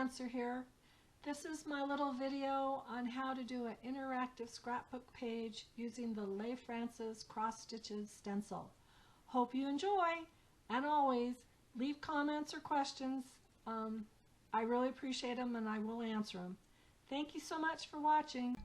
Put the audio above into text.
LeaFrance here. This is my little video on how to do an interactive scrapbook page using the LeaFrance's cross stitches stencil. Hope you enjoy, and always leave comments or questions. I really appreciate them and I will answer them. Thank you so much for watching.